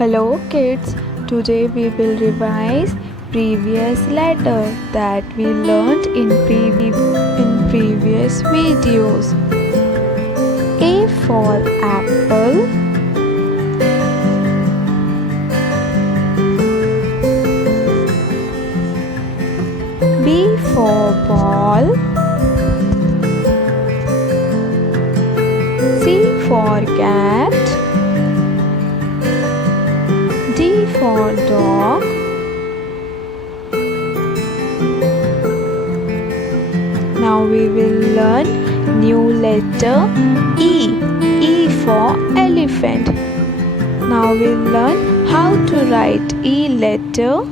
Hello kids, today we will revise previous letter that we learned in previous videos. A for apple, B for ball, C for cat, D for dog, now we will learn new letter E for elephant. Now we'll learn how to write E letter.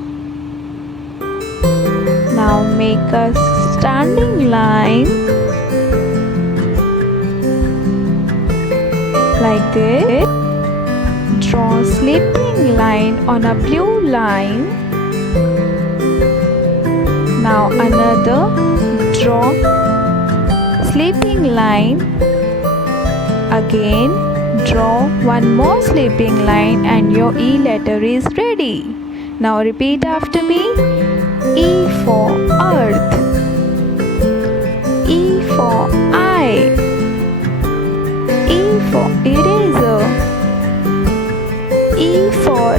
Now make a standing line like this. Draw sleeping line on a blue line. Now another draw sleeping line. Again draw one more sleeping line and your E letter is ready. Now repeat after me. E for earth, E for eye, E for eraser, E for